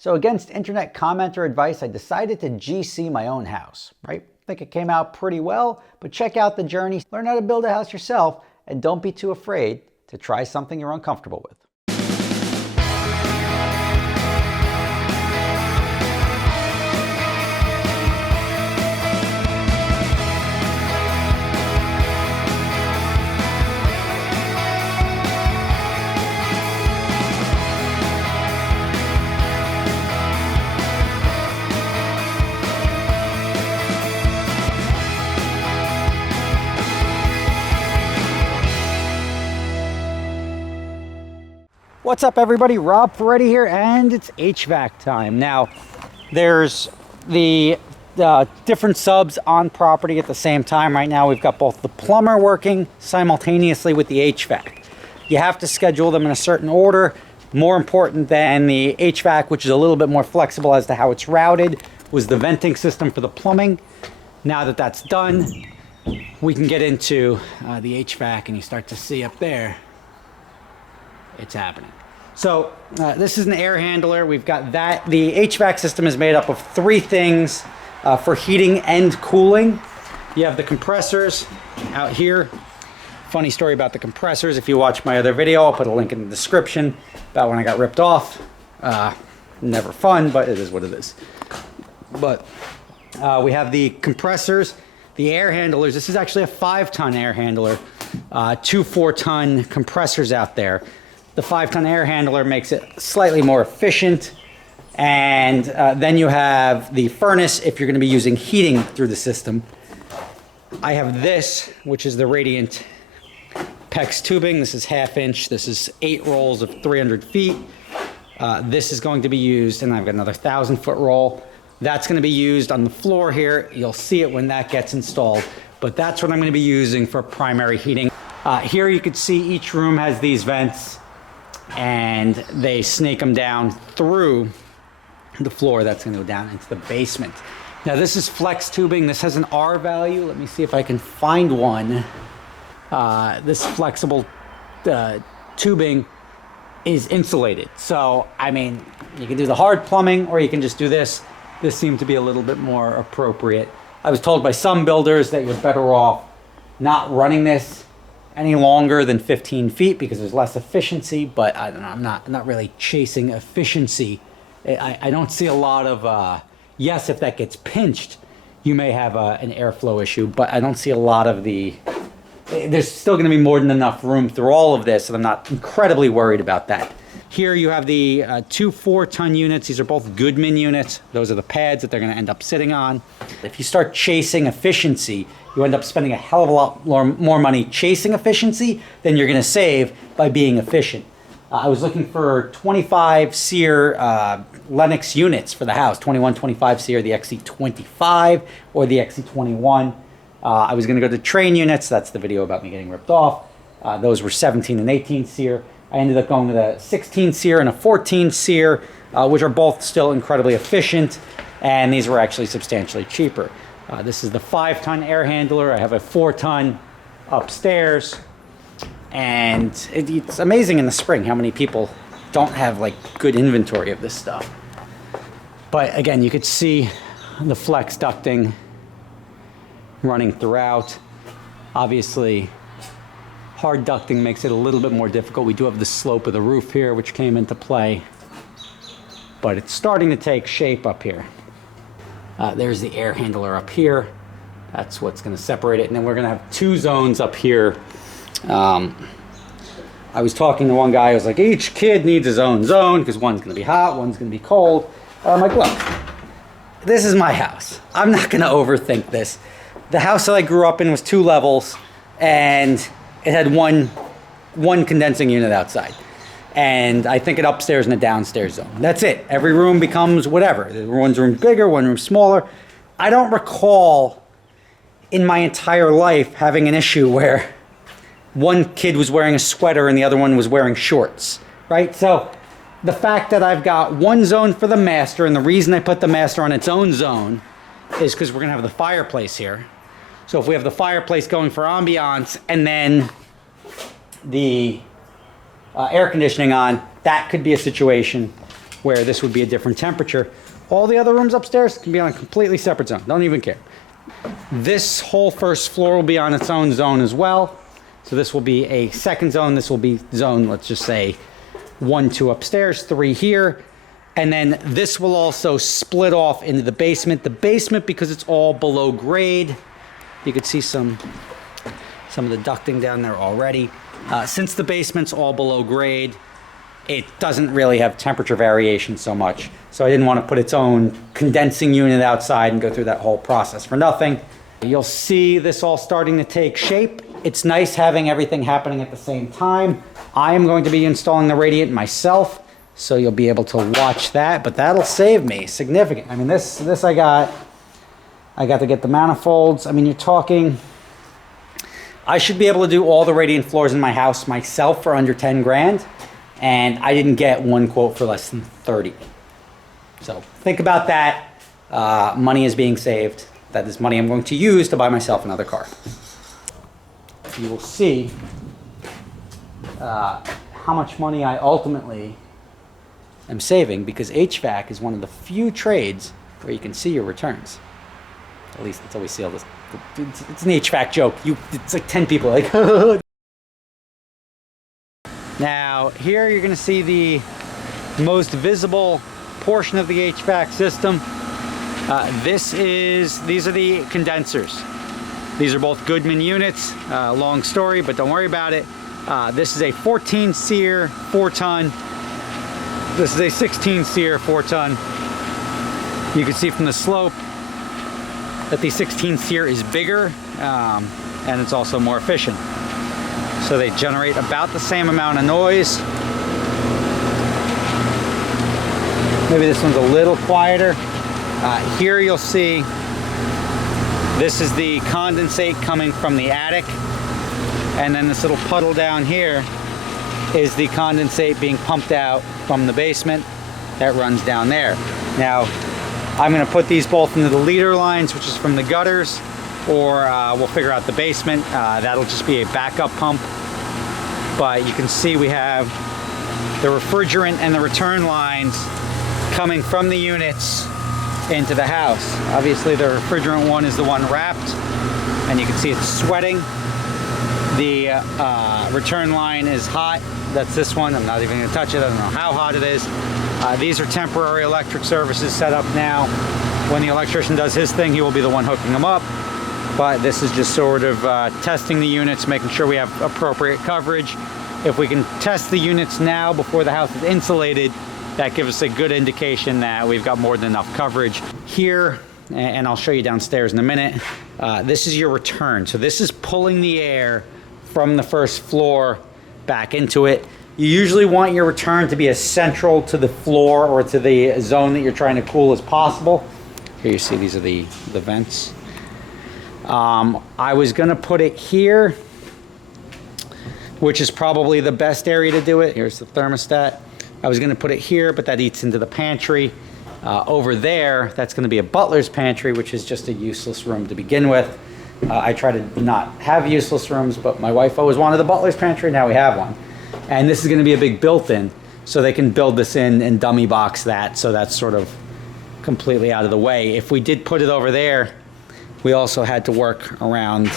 So against internet commenter advice, I decided to GC my own house, right? I think it came out pretty well, but check out the journey, learn how to build a house yourself, and don't be too afraid to try something you're uncomfortable with. What's up everybody, Rob Ferretti here, and it's HVAC time. Now, there's the different subs on property at the same time. Right now we've got both the plumber working simultaneously with the HVAC. You have to schedule them in a certain order. More important than the HVAC, which is a little bit more flexible as to how it's routed, was the venting system for the plumbing. Now that that's done, we can get into the HVAC, and you start to see up there, it's happening. So this is an air handler. We've got that. The HVAC system is made up of three things for heating and cooling. You have the compressors out here. Funny story about the compressors. If you watch my other video, I'll put a link in the description about when I got ripped off. Never fun, but it is what it is. But we have the compressors, the air handlers. This is actually a 5-ton air handler. 2 4-ton compressors out there. The 5-ton air handler makes it slightly more efficient. And then you have the furnace if you're going to be using heating through the system. I have this, which is the Radiant PEX tubing. This is 1/2 inch. This is 8 rolls of 300 feet. This is going to be used, and I've got another 1,000-foot roll. That's going to be used on the floor here. You'll see it when that gets installed. But that's what I'm going to be using for primary heating. Here you can see each room has these vents, and they snake them down through the floor. That's going to go down into the basement. Now this is flex tubing. This has an R value. Let me see if I can find one. This flexible tubing is insulated. So, I mean, you can do the hard plumbing or you can just do this. This seemed to be a little bit more appropriate. I was told by some builders that you're better off not running this any longer than 15 feet because there's less efficiency, but I don't know, I'm not really chasing efficiency. I don't see a lot of, yes, if that gets pinched, you may have an airflow issue, but I don't see a lot of there's still gonna be more than enough room through all of this, and I'm not incredibly worried about that. Here you have the 2 4-ton units. These are both Goodman units. Those are the pads that they're gonna end up sitting on. If you start chasing efficiency, you end up spending a hell of a lot more money chasing efficiency than you're gonna save by being efficient. I was looking for 25 SEER Lennox units for the house, 21, 25 SEER, the XC25 or the XC21. I was gonna go to train units. That's the video about me getting ripped off. Those were 17 and 18 SEER. I ended up going with a 16 SEER and a 14 SEER, which are both still incredibly efficient, and these were actually substantially cheaper. This is the 5-ton air handler. I have a 4-ton upstairs, and it's amazing in the spring how many people don't have like good inventory of this stuff. But again, you could see the flex ducting running throughout. Obviously, hard ducting makes it a little bit more difficult. We do have the slope of the roof here, which came into play, but it's starting to take shape up here. There's the air handler up here. That's what's gonna separate it. And then we're gonna have 2 zones up here. I was talking to one guy who was like, each kid needs his own zone because one's gonna be hot, one's gonna be cold. I'm like, look, this is my house. I'm not gonna overthink this. The house that I grew up in was 2 levels, and it had one condensing unit outside. And I think an upstairs and a downstairs zone. That's it. Every room becomes whatever. One room's bigger, one room's smaller. I don't recall in my entire life having an issue where one kid was wearing a sweater and the other one was wearing shorts, right? So the fact that I've got one zone for the master, and the reason I put the master on its own zone is because we're gonna have the fireplace here. So if we have the fireplace going for ambiance and then the air conditioning on, that could be a situation where this would be a different temperature. All the other rooms upstairs can be on a completely separate zone. Don't even care. This whole first floor will be on its own zone as well. So this will be a second zone. This will be zone, let's just say 1, 2 upstairs, 3 here. And then this will also split off into the basement. The basement, because it's all below grade, you could see some of the ducting down there already. Since the basement's all below grade, it doesn't really have temperature variation so much. So I didn't want to put its own condensing unit outside and go through that whole process for nothing. You'll see this all starting to take shape. It's nice having everything happening at the same time. I am going to be installing the radiant myself, so you'll be able to watch that, but that'll save me significant. I mean, this I got to get the manifolds. I mean, you're talking, I should be able to do all the radiant floors in my house myself for under 10 grand. And I didn't get one quote for less than 30. So think about that. Money is being saved. That is money I'm going to use to buy myself another car. You will see how much money I ultimately am saving, because HVAC is one of the few trades where you can see your returns. At least until we see all this. It's an HVAC joke. It's like 10 people like, Now, here you're going to see the most visible portion of the HVAC system. These are the condensers. These are both Goodman units. Long story, but don't worry about it. This is a 14 SEER 4-ton. This is a 16 SEER 4-ton. You can see from the slope that the 16 SEER is bigger, and it's also more efficient. So they generate about the same amount of noise. Maybe this one's a little quieter. Here you'll see this is the condensate coming from the attic, and then this little puddle down here is the condensate being pumped out from the basement that runs down there. Now, I'm going to put these both into the leader lines, which is from the gutters, or we'll figure out the basement. That'll just be a backup pump. But you can see we have the refrigerant and the return lines coming from the units into the house. Obviously the refrigerant one is the one wrapped, and you can see it's sweating. The return line is hot. That's this one. I'm not even going to touch it. I don't know how hot it is. These are temporary electric services set up now. When the electrician does his thing, he will be the one hooking them up. But this is just sort of testing the units, making sure we have appropriate coverage. If we can test the units now before the house is insulated, that gives us a good indication that we've got more than enough coverage. Here, and I'll show you downstairs in a minute, this is your return. So this is pulling the air from the first floor back into it. You usually want your return to be as central to the floor or to the zone that you're trying to cool as possible. Here you see these are the vents. I was gonna put it here, which is probably the best area to do it. Here's the thermostat. I was gonna put it here, but that eats into the pantry. Over there, that's gonna be a butler's pantry, which is just a useless room to begin with. I try to not have useless rooms, but my wife always wanted the butler's pantry, now we have one. And this is gonna be a big built-in, so they can build this in and dummy box that, so that's sort of completely out of the way. If we did put it over there, we also had to work around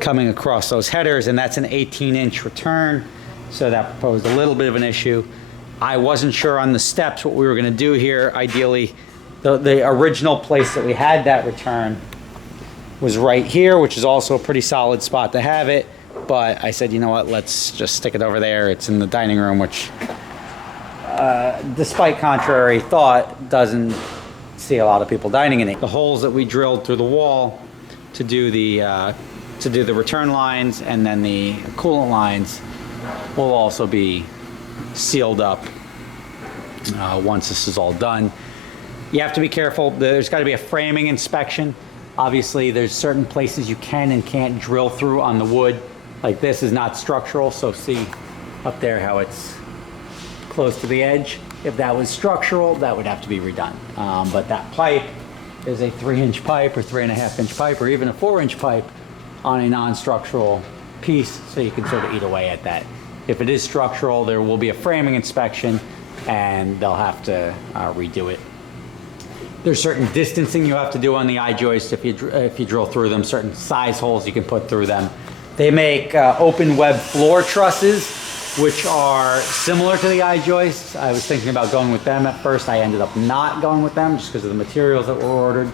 coming across those headers, and that's an 18-inch return, so that posed a little bit of an issue. I wasn't sure on the steps what we were going to do here. Ideally, the original place that we had that return was right here, which is also a pretty solid spot to have it, but I said, you know what, let's just stick it over there. It's in the dining room, which, despite contrary thought, doesn't see a lot of people dining in it. The holes that we drilled through the wall to do the return lines and then the coolant lines will also be sealed up once this is all done. You have to be careful. There's got to be a framing inspection. Obviously, there's certain places you can and can't drill through on the wood. Like this is not structural, so see up there how it's close to the edge. If that was structural, that would have to be redone. But that pipe is a 3-inch pipe or 3.5-inch pipe or even a 4-inch pipe on a non-structural piece, so you can sort of eat away at that. If it is structural, there will be a framing inspection. and they'll have to redo it. There's certain distancing you have to do on the I-joists if you drill through them, certain size holes you can put through them. They make open web floor trusses, which are similar to the I-joists. I was thinking about going with them at first. I ended up not going with them just because of the materials that were ordered.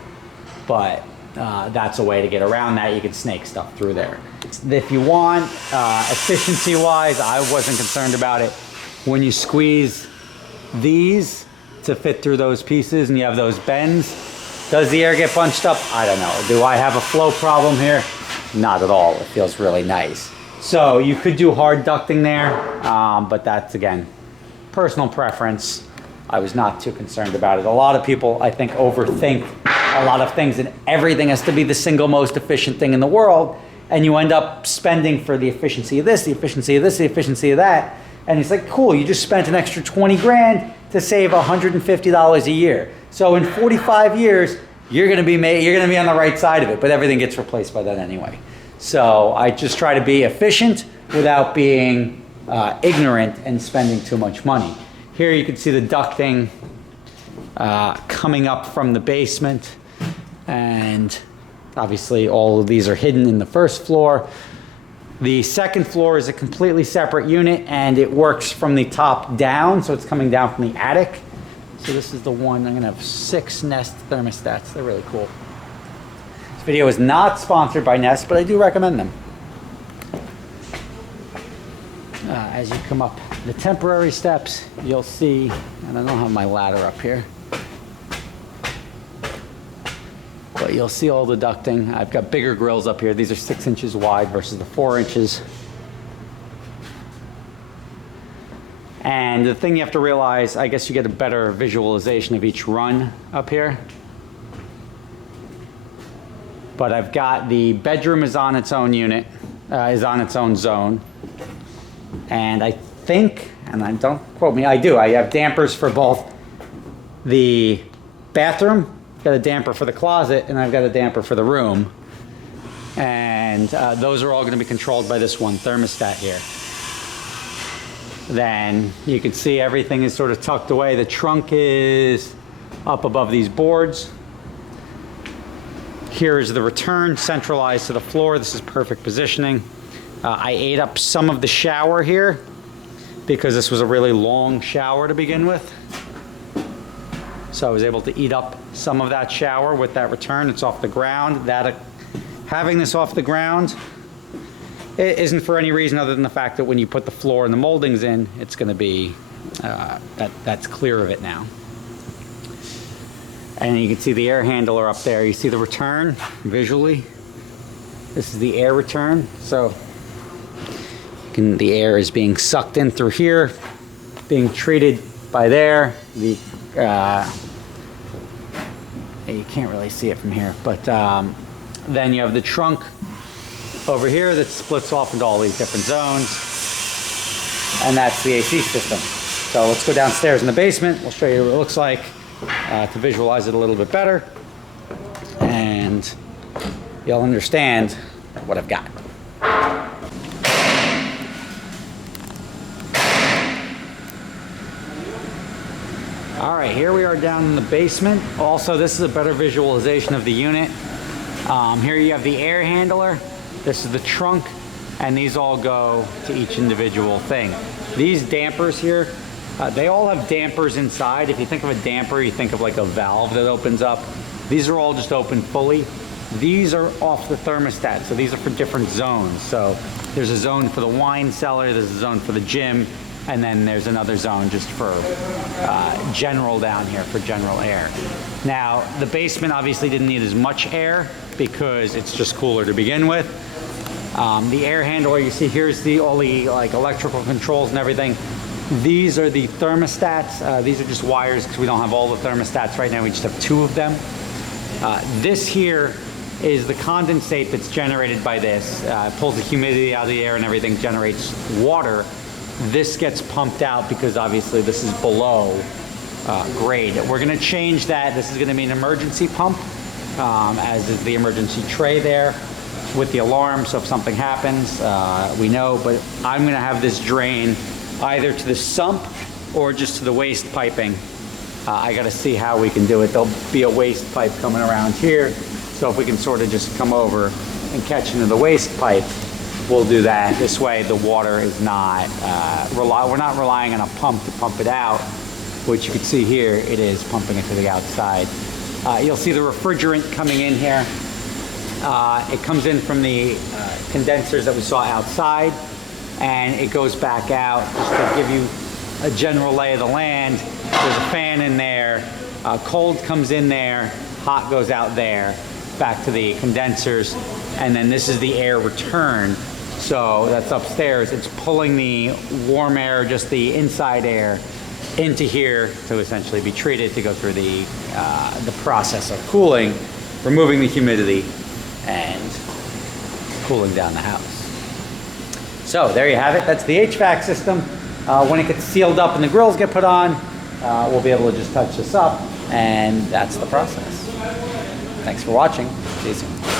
But that's a way to get around that. You can snake stuff through there. If you want, efficiency-wise, I wasn't concerned about it. When you squeeze these to fit through those pieces and you have those bends, does the air get bunched up? I don't know. Do I have a flow problem here? Not at all. It feels really nice. So you could do hard ducting there, but that's, again, personal preference. I was not too concerned about it. A lot of people, I think, overthink a lot of things, and everything has to be the single most efficient thing in the world, and you end up spending for the efficiency of this, the efficiency of this, the efficiency of that, and it's like, cool, you just spent an extra 20 grand to save $150 a year. So in 45 years, you're gonna be on the right side of it, but everything gets replaced by that anyway. So I just try to be efficient without being ignorant and spending too much money. Here you can see the ducting coming up from the basement, and obviously all of these are hidden in the first floor. The second floor is a completely separate unit, and it works from the top down, so it's coming down from the attic. So this is the one. I'm gonna have 6 Nest thermostats. They're really cool. This video is not sponsored by Nest, but I do recommend them. As you come up the temporary steps, you'll see, and I don't have my ladder up here, but you'll see all the ducting. I've got bigger grills up here. These are 6 inches wide versus the 4 inches. And the thing you have to realize, I guess you get a better visualization of each run up here. But I've got the bedroom is on its own unit, is on its own zone. And I think, and I don't quote me, I do. I have dampers for both the bathroom, got a damper for the closet, and I've got a damper for the room. And those are all going to be controlled by this one thermostat here. Then you can see everything is sort of tucked away. The trunk is up above these boards. Here is the return, centralized to the floor. This is perfect positioning. I ate up some of the shower here because this was a really long shower to begin with. So I was able to eat up some of that shower with that return. It's off the ground. Having this off the ground, it isn't for any reason other than the fact that when you put the floor and the moldings in, it's going to be, that's clear of it now. And you can see the air handler up there. You see the return visually. This is the air return. So the air is being sucked in through here, being treated by there. You can't really see it from here, but then you have the trunk over here that splits off into all these different zones, and that's the AC system. So let's go downstairs in the basement. We'll show you what it looks like to visualize it a little bit better, and you'll understand what I've got. All right, here we are down in the basement. Also, this is a better visualization of the unit. Here you have the air handler. This is the trunk, and these all go to each individual thing. These dampers here, they all have dampers inside. If you think of a damper, you think of like a valve that opens up. These are all just open fully. These are off the thermostat, so these are for different zones. So there's a zone for the wine cellar, there's a zone for the gym, and then there's another zone just for general down here, for general air. Now, the basement obviously didn't need as much air because it's just cooler to begin with. The air handler, you see here's all the like electrical controls and everything. These are the thermostats. These are just wires because we don't have all the thermostats right now. We just have 2 of them. This here is the condensate that's generated by this. It pulls the humidity out of the air and everything, generates water. This gets pumped out because obviously this is below grade. We're going to change that. This is going to be an emergency pump, as is the emergency tray there with the alarm. So if something happens, we know. But I'm going to have this drain either to the sump or just to the waste piping. I got to see how we can do it. There'll be a waste pipe coming around here. So if we can sort of just come over and catch into the waste pipe, we'll do that. This way the water is not, we're not relying on a pump to pump it out, which you can see here, it is pumping it to the outside. You'll see the refrigerant coming in here. It comes in from the condensers that we saw outside, and it goes back out. Just to give you a general lay of the land, there's a fan in there, cold comes in there, hot goes out there, back to the condensers, and then this is the air return. So that's upstairs. It's pulling the warm air, just the inside air, into here to essentially be treated to go through the process of cooling, removing the humidity, and cooling down the house. So there you have it. That's the HVAC system. When it gets sealed up and the grills get put on, we'll be able to just touch this up, and that's the process. Thanks for watching. See you soon.